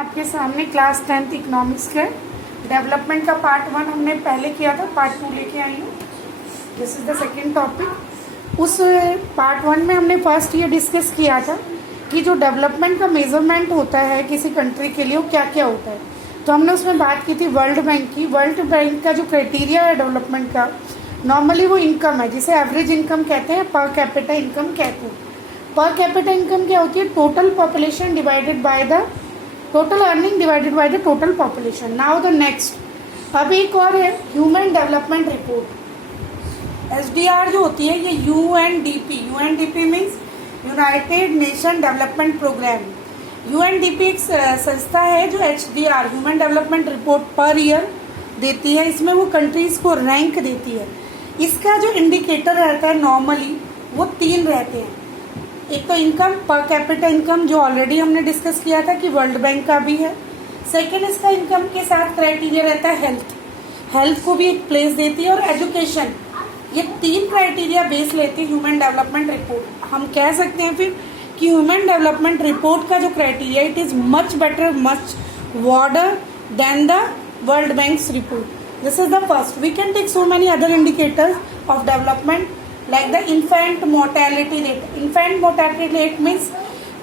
आपके सामने class 10th economics के डेवलपमेंट का पार्ट 1 हमने पहले किया था, पार्ट 2 लेके आई हूँ। This is the second topic. उस पार्ट 1 में हमने फर्स्ट ये डिस्कस किया था कि जो डेवलपमेंट का मेजरमेंट होता है किसी कंट्री के लिए वो क्या क्या होता है। तो हमने उसमें बात की थी वर्ल्ड बैंक की। वर्ल्ड बैंक का जो क्राइटेरिया है डेवलपमेंट का, नॉर्मली वो इनकम है जिसे एवरेज इनकम कहते हैं, पर कैपिटा इनकम कहते हैं। पर कैपिटा इनकम क्या होती है? Total population divided by the total earning divided by the total population. Now the next, अब एक और है ह्यूमन डेवलपमेंट रिपोर्ट। एसडीआर जो होती है ये UNDP means United Nation Development Programme. UNDP एक संस्था है जो HDR human development report per year देती है। इसमें वो कंट्रीज को रैंक देती है। इसका जो इंडिकेटर रहता है नॉर्मली वो 3 रहते हैं। एक तो इनकम, पर कैपिटा इनकम जो ऑलरेडी हमने डिस्कस किया था कि वर्ल्ड बैंक का भी है। सेकेंड, इसका इनकम के साथ क्राइटेरिया रहता है हेल्थ, हेल्थ को भी एक प्लेस देती है, और एजुकेशन। ये 3 क्राइटेरिया बेस लेती है ह्यूमन डेवलपमेंट रिपोर्ट। हम कह सकते हैं फिर कि ह्यूमन डेवलपमेंट रिपोर्ट का जो criteria it is much better, much broader than the World Bank's report. This is the first. We can take so many other indicators of development like the infant mortality rate. Infant mortality rate means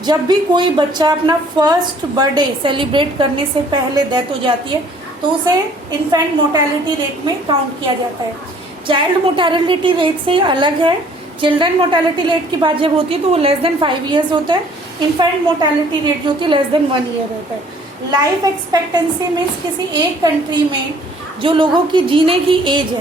जब भी कोई बच्चा अपना first birthday celebrate करने से पहले death हो जाती है तो उसे इन्फेंट मोर्टेलिटी रेट में काउंट किया जाता है। चाइल्ड मोर्टेलिटी रेट से अलग है। चिल्ड्रन मोर्टेलिटी रेट की बात जब होती है तो वो लेस देन 5 years होता है। इन्फेंट मोर्टेलिटी रेट जो होती है लेस देन 1 year रहता है। लाइफ एक्सपेक्टेंसी मीन्स किसी एक कंट्री में जो लोगों की जीने की एज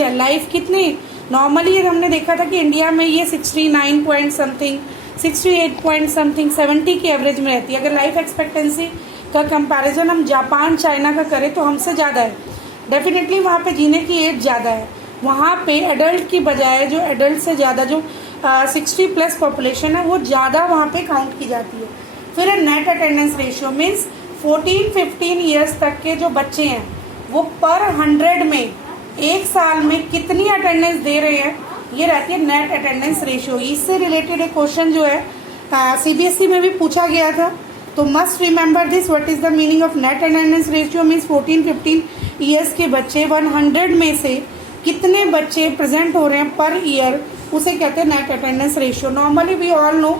है लाइफ कितनी। नॉर्मली हमने देखा था कि इंडिया में ये 69 पॉइंट समथिंग, 68 पॉइंट समथिंग, 70 की एवरेज में रहती है। अगर लाइफ एक्सपेक्टेंसी का कंपैरिजन हम जापान चाइना का करें तो हमसे ज़्यादा है। डेफिनेटली वहाँ पे जीने की एज ज़्यादा है। वहाँ पे एडल्ट की बजाय जो एडल्ट से ज़्यादा जो 60+ पॉपुलेशन है वो ज़्यादा वहाँ पे काउंट की जाती है। फिर net attendance ratio means 14-15 years तक के जो बच्चे हैं वो पर 100 में एक साल में कितनी अटेंडेंस दे रहे हैं, ये रहती है नेट अटेंडेंस रेशियो। इससे रिलेटेड एक क्वेश्चन जो है सीबीएसई में भी पूछा गया था, तो must remember this. What is the meaning of net attendance ratio? Means 14-15 years के बच्चे 100 में से कितने बच्चे प्रेजेंट हो रहे हैं पर ईयर, उसे कहते हैं net attendance ratio. Normally we all know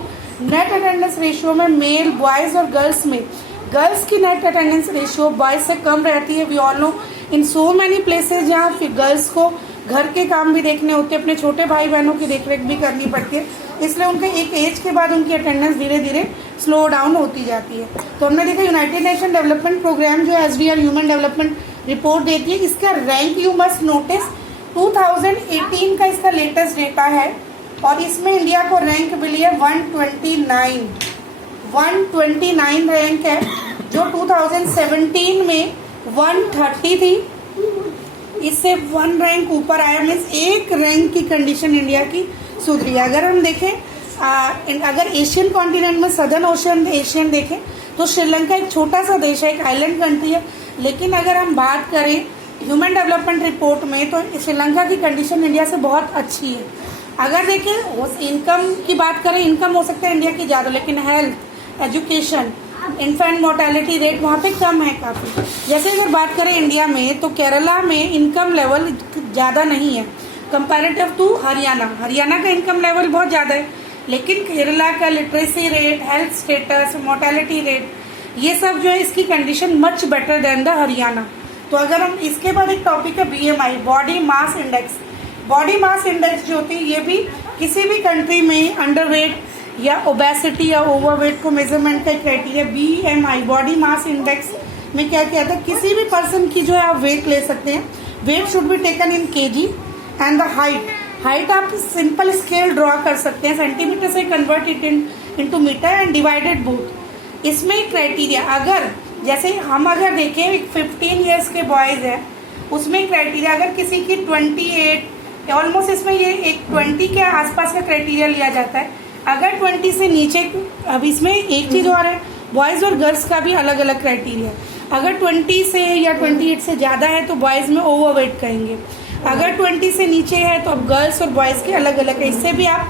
net attendance ratio में मेल, बॉयज और गर्ल्स में गर्ल्स की नेट अटेंडेंस रेशियो बॉयज से कम रहती है। We all know in so many places जहाँ फिर गर्ल्स को घर के काम भी देखने होते हैं, अपने छोटे भाई बहनों की देखरेख भी करनी पड़ती है, इसलिए उनके एक एज के बाद उनकी अटेंडेंस धीरे धीरे स्लो डाउन होती जाती है। तो हमने देखा यूनाइटेड नेशन डेवलपमेंट प्रोग्राम जो एसडीआर ह्यूमन डेवलपमेंट रिपोर्ट देती है, इसका रैंक यू मस्ट नोटिस 2018 का इसका लेटेस्ट डेटा है, और इसमें इंडिया को रैंक मिली है 129 रैंक है, जो 2017 में 130 थी। इससे 1 रैंक ऊपर आया, मीन्स 1 रैंक की कंडीशन इंडिया की सुधरी। अगर हम देखें अगर एशियन कॉन्टिनेंट में सदर्न ओशन एशियन देखें तो श्रीलंका एक छोटा सा देश है, एक आइलैंड कंट्री है, लेकिन अगर हम बात करें ह्यूमन डेवलपमेंट रिपोर्ट में तो श्रीलंका की कंडीशन इंडिया से बहुत अच्छी है। अगर देखें इनकम की बात करें, इनकम हो सकता है इंडिया की ज़्यादा, लेकिन health, education, infant mortality rate वहाँ पे कम है काफ़ी। जैसे अगर बात करें इंडिया में तो केरला में इनकम लेवल ज़्यादा नहीं है कंपैरेटिव टू हरियाणा। हरियाणा का इनकम लेवल बहुत ज़्यादा है, लेकिन केरला का literacy rate, health status, mortality rate, ये सब जो है इसकी condition much better than the Haryana. तो अगर हम इसके बाद एक टॉपिक है BMI, body mass index. Body mass index जो होती है ये भी किसी भी कंट्री में अंडरवेट या ओबेसिटी या ओवरवेट को मेजरमेंट का criteria BMI, body mass index में क्या कहता है, किसी भी पर्सन की जो है आप वेट ले सकते हैं। Weight should be taken in KG and the height आप सिंपल स्केल ड्रॉ कर सकते हैं, सेंटीमीटर से convert it into metre and divided both. इसमें क्राइटेरिया अगर जैसे हम अगर देखें 15 ईयर्स के बॉयज है उसमें क्राइटेरिया अगर किसी की 28 ऑलमोस्ट, इसमें ये एक 20 के आसपास का क्राइटेरिया लिया जाता है। अगर 20 से नीचे, अब इसमें एक चीज़ और है, बॉयज़ और गर्ल्स का भी अलग अलग क्राइटेरिया। अगर 20 से या 28 से ज़्यादा है तो बॉयज़ में ओवरवेट कहेंगे, अगर 20 से नीचे है तो अब गर्ल्स और बॉयज़ के अलग अलग है। इससे भी आप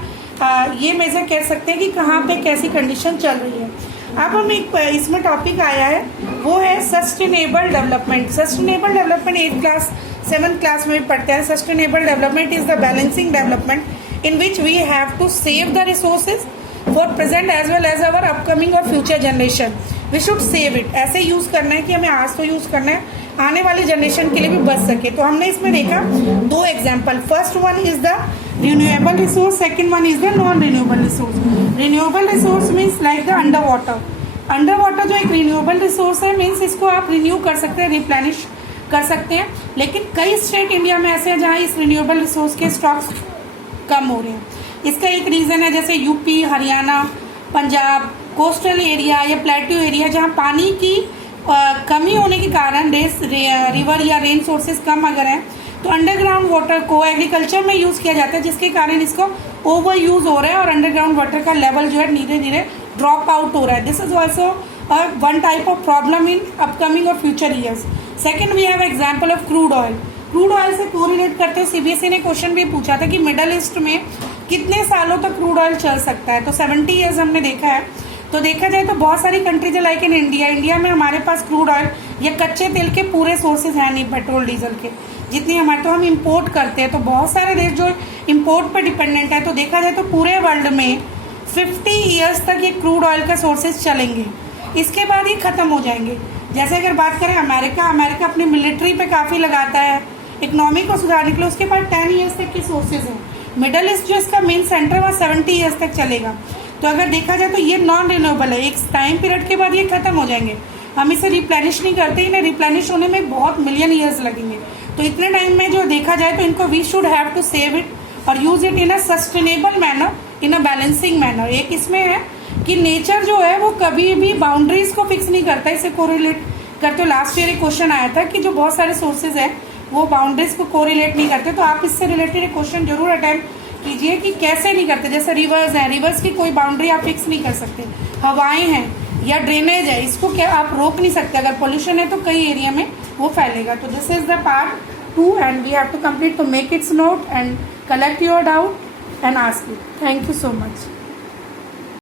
ये मेजर कर सकते हैं कि कहाँ पे कैसी कंडीशन चल रही है। अब हम एक इसमें टॉपिक आया है, वो है sustainable development. Sustainable development 8th class 7th class में भी पढ़ते हैं। Sustainable development is the balancing development in which we have to save the resources for present as well as our upcoming और future generation. We should save it, ऐसे use करना है कि हमें आज तो यूज करना है, आने वाली जनरेशन के लिए भी बच सके। तो हमने इसमें देखा 2 example. First one is the renewable resource, second one is the non renewable resource. Renewable resource means like the under water. Under water जो एक रिन्यूएबल रिसोर्स है मीन्स इसको आप रिन्यू कर सकते हैं, रिप्लेनिश कर सकते हैं। लेकिन कई स्टेट इंडिया में ऐसे हैं जहाँ इस रिन्यूएबल रिसोर्स के स्टॉक्स कम हो रहे हैं। इसका एक रीज़न है जैसे UP, Haryana, Punjab, coastal area या प्लेट्यू एरिया, जहाँ पानी की कमी होने के कारण रिवर या रेन सोर्सेज कम अगर हैं तो अंडरग्राउंड वाटर को एग्रीकल्चर में यूज़ किया जाता है, जिसके कारण इसको ओवर यूज हो रहा है और अंडरग्राउंड वाटर का लेवल जो है धीरे धीरे ड्रॉप आउट हो रहा है। This is also one type of problem in upcoming और future years. Second we have example of crude oil. Crude oil से कोरिलेट करते हुए सीबीएसई ने क्वेश्चन भी पूछा था कि मिडल ईस्ट में कितने सालों तक क्रूड ऑयल चल सकता है, तो 70 ईयर्स हमने देखा है। तो देखा जाए तो बहुत सारी कंट्रीज लाइक इन इंडिया में हमारे पास क्रूड ऑयल या कच्चे तेल के पूरे सोर्सेज हैं नहीं, पेट्रोल डीजल के जितनी हमारे, तो हम इंपोर्ट करते हैं। तो बहुत सारे देश जो इंपोर्ट पर डिपेंडेंट है, तो देखा जाए तो पूरे वर्ल्ड में 50 ईयर्स तक ये क्रूड ऑयल का सोर्सेज चलेंगे, इसके बाद ये खत्म हो जाएंगे। जैसे अगर बात करें अमेरिका अपनी मिलिट्री पे काफ़ी लगाता है, इकोनॉमी को सुधारने के लिए, उसके पास 10 ईयर्स तक के सोर्सेज हैं। मिडल ईस्ट जो इसका मेन सेंटर वहाँ 70 ईयर्स तक चलेगा। तो अगर देखा जाए तो ये नॉन रिन्यूएबल है, एक टाइम पीरियड के बाद ये खत्म हो जाएंगे। हम इसे रिप्लेनिश नहीं करते, इन्हें रिप्लेनिश होने में बहुत मिलियन ईयर्स लगेंगे। तो इतने टाइम में जो देखा जाए तो इनको we should have to save it और use it in a sustainable manner, in a balancing manner. एक इसमें है कि नेचर जो है वो कभी भी बाउंड्रीज को फिक्स नहीं करता, इसे कोरिलेट करते हो। लास्ट ईयर एक क्वेश्चन आया था कि जो बहुत सारे सोर्सेज हैं वो बाउंड्रीज को कोरिलेट नहीं करते, तो आप इससे रिलेटेड एक क्वेश्चन जरूर अटेम्प्ट कीजिए कि कैसे नहीं करते। जैसे रिवर्स हैं, रिवर्स की कोई बाउंड्री आप फिक्स नहीं कर सकते। हवाएं हैं या ड्रेनेज है, इसको क्या आप रोक नहीं सकते। अगर पोल्यूशन है तो कई एरिया में वो फैलेगा। तो this is the part 2 and we have to complete, तो make its note and collect your doubt and ask it. Thank you so much.